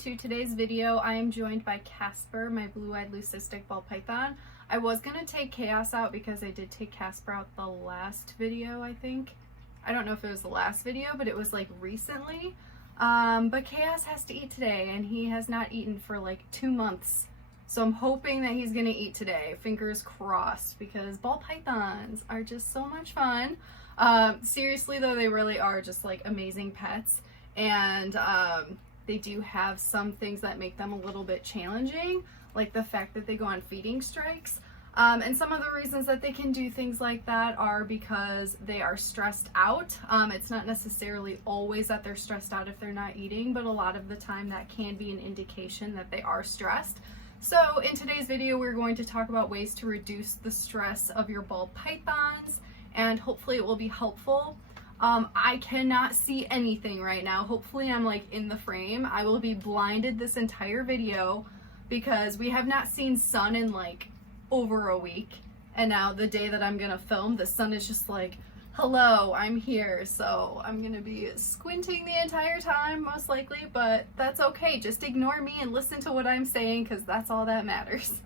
to today's video. I am joined by Casper, my blue-eyed leucistic ball python. I was going to take Chaos out because I did take Casper out the last video, I think. I don't know if it was the last video, but it was like recently. But Chaos has to eat today, and he has not eaten for like 2 months. So I'm hoping that he's going to eat today. Fingers crossed, because ball pythons are just so much fun. Seriously though, they really are just like amazing pets. And they do have some things that make them a little bit challenging, like the fact that they go on feeding strikes. And some of the reasons that they can do things like that are because they are stressed out. It's not necessarily always that they're stressed out if they're not eating, but a lot of the time that can be an indication that they are stressed. So in today's video, we're going to talk about ways to reduce the stress of your ball pythons, and hopefully it will be helpful. I cannot see anything right now. Hopefully I'm like in the frame. I will be blinded this entire video because we have not seen sun in like over a week. And now the day that I'm gonna film, the sun is just like, hello, I'm here. So I'm gonna be squinting the entire time most likely, but that's okay. Just ignore me and listen to what I'm saying because that's all that matters.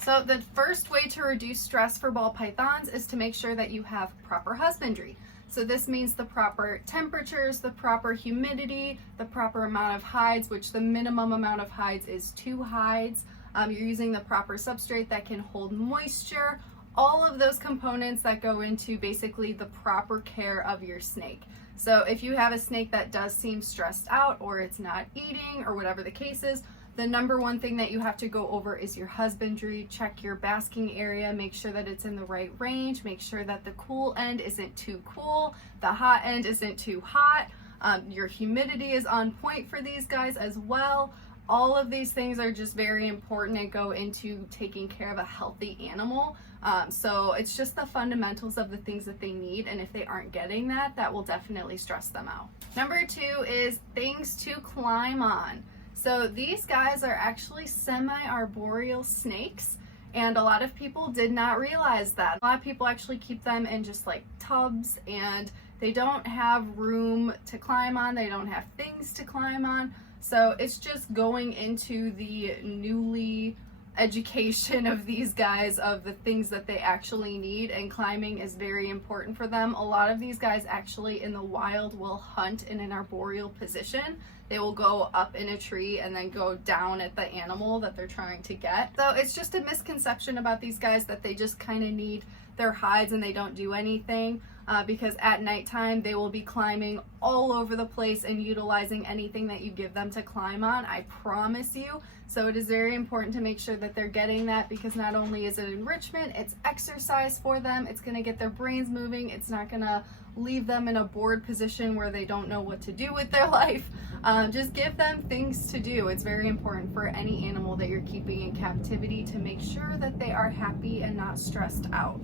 So the first way to reduce stress for ball pythons is to make sure that you have proper husbandry. So this means the proper temperatures, the proper humidity, the proper amount of hides, which the minimum amount of hides is 2 hides. You're using the proper substrate that can hold moisture, all of those components that go into basically the proper care of your snake. So if you have a snake that does seem stressed out or it's not eating or whatever the case is, the number one thing that you have to go over is your husbandry. Check your basking area, make sure that it's in the right range, make sure that the cool end isn't too cool, the hot end isn't too hot, your humidity is on point for these guys as well. All of these things are just very important and go into taking care of a healthy animal. So it's just the fundamentals of the things that they need, and if they aren't getting that, that will definitely stress them out. Number 2 is things to climb on. So these guys are actually semi-arboreal snakes, and a lot of people did not realize that. A lot of people actually keep them in just like tubs, and they don't have room to climb on, they don't have things to climb on. So it's just going into the newly education of these guys of the things that they actually need, and climbing is very important for them. A lot of these guys actually in the wild will hunt in an arboreal position. They will go up in a tree and then go down at the animal that they're trying to get. So it's just a misconception about these guys that they just kind of need their hides and they don't do anything. Because at nighttime they will be climbing all over the place and utilizing anything that you give them to climb on, I promise you. So it is very important to make sure that they're getting that, because not only is it enrichment, it's exercise for them, it's going to get their brains moving, it's not going to leave them in a bored position where they don't know what to do with their life. Just give them things to do. It's very important for any animal that you're keeping in captivity to make sure that they are happy and not stressed out.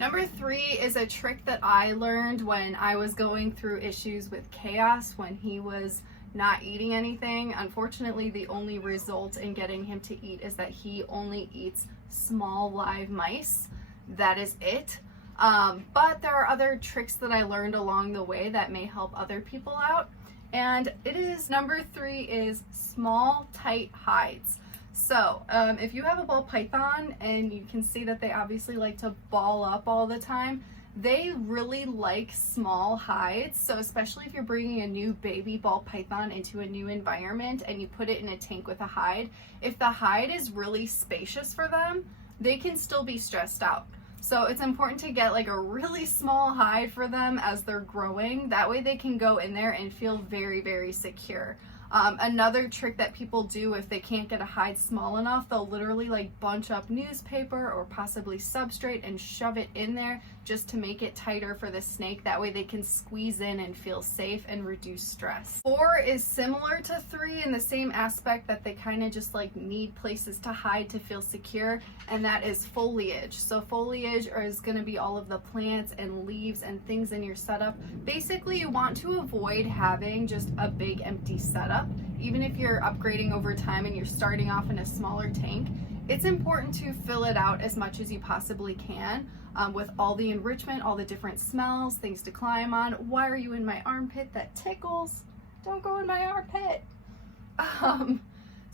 Number 3 is a trick that I learned when I was going through issues with Chaos when he was not eating anything. Unfortunately, the only result in getting him to eat is that he only eats small live mice. That is it. But there are other tricks that I learned along the way that may help other people out. And it is number 3 is small, tight hides. So if you have a ball python and you can see that they obviously like to ball up all the time, they really like small hides. So especially if you're bringing a new baby ball python into a new environment and you put it in a tank with a hide, if the hide is really spacious for them, they can still be stressed out. So it's important to get like a really small hide for them as they're growing. That way they can go in there and feel very, very secure. Another trick that people do if they can't get a hide small enough, they'll literally like bunch up newspaper or possibly substrate and shove it in there just to make it tighter for the snake. That way they can squeeze in and feel safe and reduce stress. 4 is similar to 3 in the same aspect that they kind of just like need places to hide to feel secure, and that is foliage. So foliage is going to be all of the plants and leaves and things in your setup. Basically, you want to avoid having just a big empty setup. Even if you're upgrading over time and you're starting off in a smaller tank, it's important to fill it out as much as you possibly can with all the enrichment, all the different smells, things to climb on. Why are you in my armpit? That tickles. Don't go in my armpit.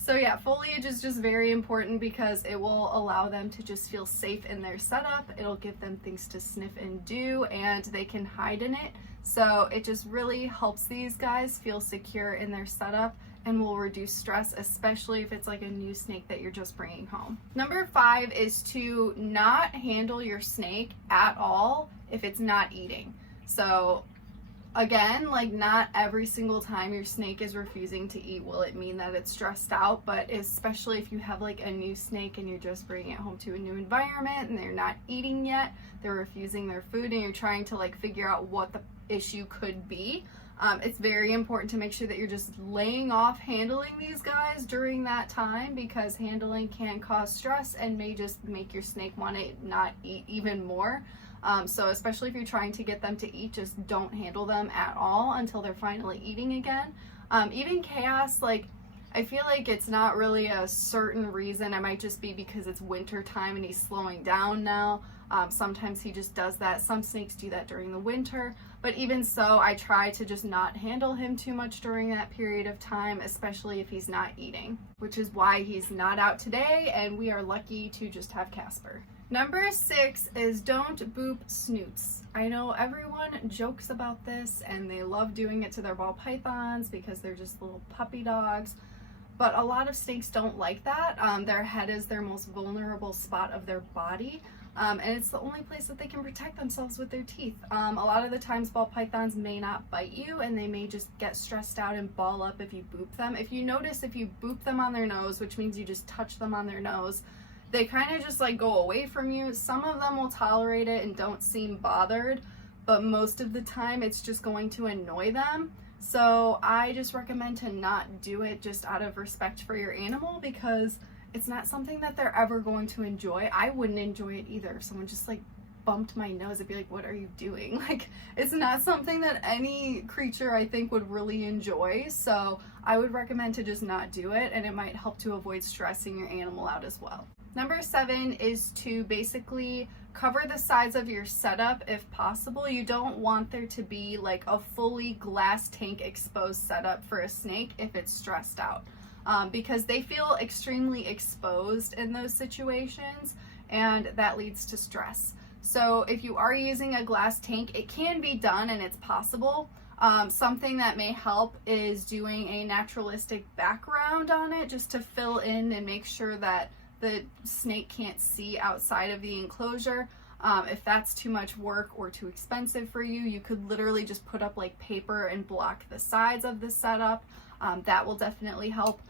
So yeah, foliage is just very important because it will allow them to just feel safe in their setup. It'll give them things to sniff and do, and they can hide in it. So it just really helps these guys feel secure in their setup and will reduce stress, especially if it's like a new snake that you're just bringing home. Number 5 is to not handle your snake at all if it's not eating. So again, like not every single time your snake is refusing to eat will it mean that it's stressed out, but especially if you have like a new snake and you're just bringing it home to a new environment and they're not eating yet, they're refusing their food, and you're trying to like figure out what the issue could be. It's very important to make sure that you're just laying off handling these guys during that time, because handling can cause stress and may just make your snake want to not eat even more. So especially if you're trying to get them to eat, just don't handle them at all until they're finally eating again. Even chaos, like I feel like it's not really a certain reason. It might just be because it's winter time and he's slowing down now. Sometimes he just does that. Some snakes do that during the winter, but even so, I try to just not handle him too much during that period of time, especially if he's not eating, which is why he's not out today and we are lucky to just have Casper. Number 6 is don't boop snoots. I know everyone jokes about this and they love doing it to their ball pythons because they're just little puppy dogs, but a lot of snakes don't like that. Their head is their most vulnerable spot of their body. And it's the only place that they can protect themselves with their teeth. A lot of the times ball pythons may not bite you and they may just get stressed out and ball up if you boop them. If you notice, if you boop them on their nose, which means you just touch them on their nose, they kind of just like go away from you. Some of them will tolerate it and don't seem bothered, but most of the time it's just going to annoy them. So I just recommend to not do it just out of respect for your animal, because it's not something that they're ever going to enjoy. I wouldn't enjoy it either. If someone just like bumped my nose, I'd be like, what are you doing? Like, it's not something that any creature I think would really enjoy. So I would recommend to just not do it, and it might help to avoid stressing your animal out as well. Number 7 is to basically cover the sides of your setup if possible. You don't want there to be like a fully glass tank exposed setup for a snake if it's stressed out. Because they feel extremely exposed in those situations, and that leads to stress. So if you are using a glass tank, it can be done and it's possible. Something that may help is doing a naturalistic background on it just to fill in and make sure that the snake can't see outside of the enclosure. If that's too much work or too expensive for you, you could literally just put up like paper and block the sides of the setup. That will definitely help.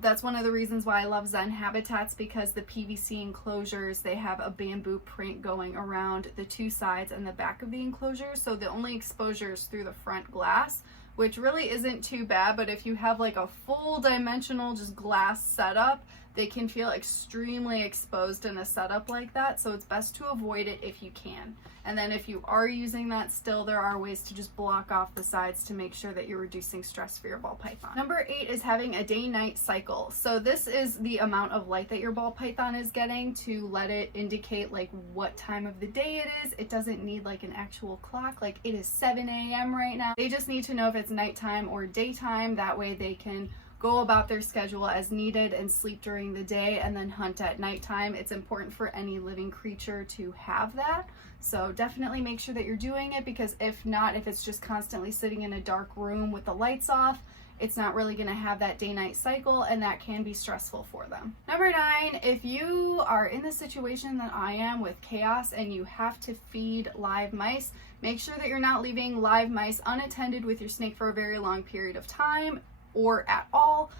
That's one of the reasons why I love Zen Habitats, because the PVC enclosures, they have a bamboo print going around the 2 sides and the back of the enclosure. So the only exposure is through the front glass, which really isn't too bad. But if you have like a full dimensional just glass setup, they can feel extremely exposed in a setup like that. So it's best to avoid it if you can. And then if you are using that still, there are ways to just block off the sides to make sure that you're reducing stress for your ball python. Number 8 is having a day-night cycle. So this is the amount of light that your ball python is getting to let it indicate like what time of the day it is. It doesn't need like an actual clock, like it is 7 a.m. right now. They just need to know if it's nighttime or daytime. That way they can go about their schedule as needed and sleep during the day and then hunt at nighttime. It's important for any living creature to have that. So definitely make sure that you're doing it, because if not, if it's just constantly sitting in a dark room with the lights off, it's not really going to have that day-night cycle, and that can be stressful for them. Number 9, if you are in the situation that I am with chaos and you have to feed live mice, make sure that you're not leaving live mice unattended with your snake for a very long period of time or at all,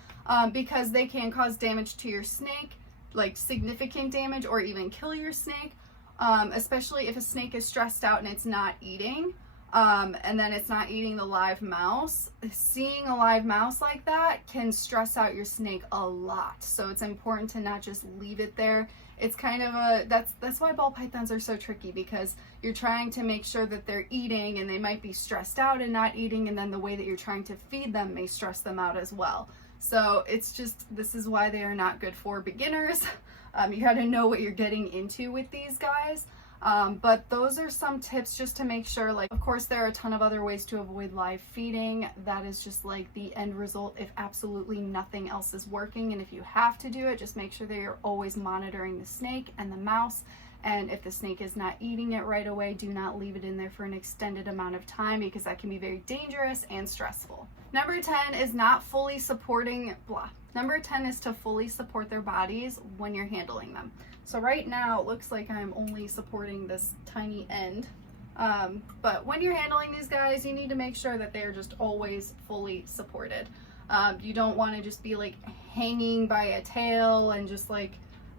because they can cause damage to your snake, like significant damage, or even kill your snake, especially if a snake is stressed out and it's not eating, and then it's not eating the live mouse. Seeing a live mouse like that can stress out your snake a lot. So it's important to not just leave it there. It's kind of a, that's why ball pythons are so tricky, because you're trying to make sure that they're eating and they might be stressed out and not eating, and then the way that you're trying to feed them may stress them out as well. So it's just, this is why they are not good for beginners. You got to know what you're getting into with these guys. But those are some tips just to make sure, like, of course there are a ton of other ways to avoid live feeding. That is just like the end result if absolutely nothing else is working. And if you have to do it, just make sure that you're always monitoring the snake and the mouse. And if the snake is not eating it right away, do not leave it in there for an extended amount of time, because that can be very dangerous and stressful. Number 10 is not fully supporting Number 10 is to fully support their bodies when you're handling them. So right now it looks like I'm only supporting this tiny end. But when you're handling these guys, you need to make sure that they're just always fully supported. You don't want to just be like hanging by a tail and just like,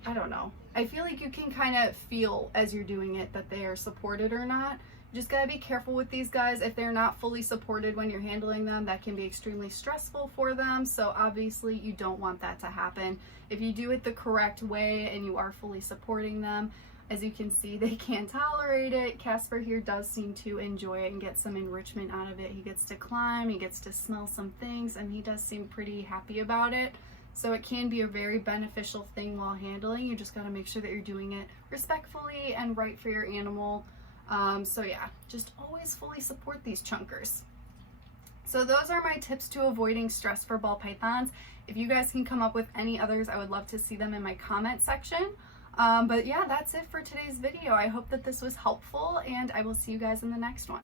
I don't know. I feel like you can kind of feel as you're doing it that they are supported or not. You just gotta be careful with these guys. If they're not fully supported when you're handling them, that can be extremely stressful for them. So obviously you don't want that to happen. If you do it the correct way and you are fully supporting them, as you can see, they can't tolerate it. Casper here does seem to enjoy it and get some enrichment out of it. He gets to climb, he gets to smell some things, and he does seem pretty happy about it. So it can be a very beneficial thing while handling. You just gotta make sure that you're doing it respectfully and right for your animal. So yeah, just always fully support these chunkers. So those are my tips to avoiding stress for ball pythons. If you guys can come up with any others, I would love to see them in my comment section. But yeah, that's it for today's video. I hope that this was helpful, and I will see you guys in the next one.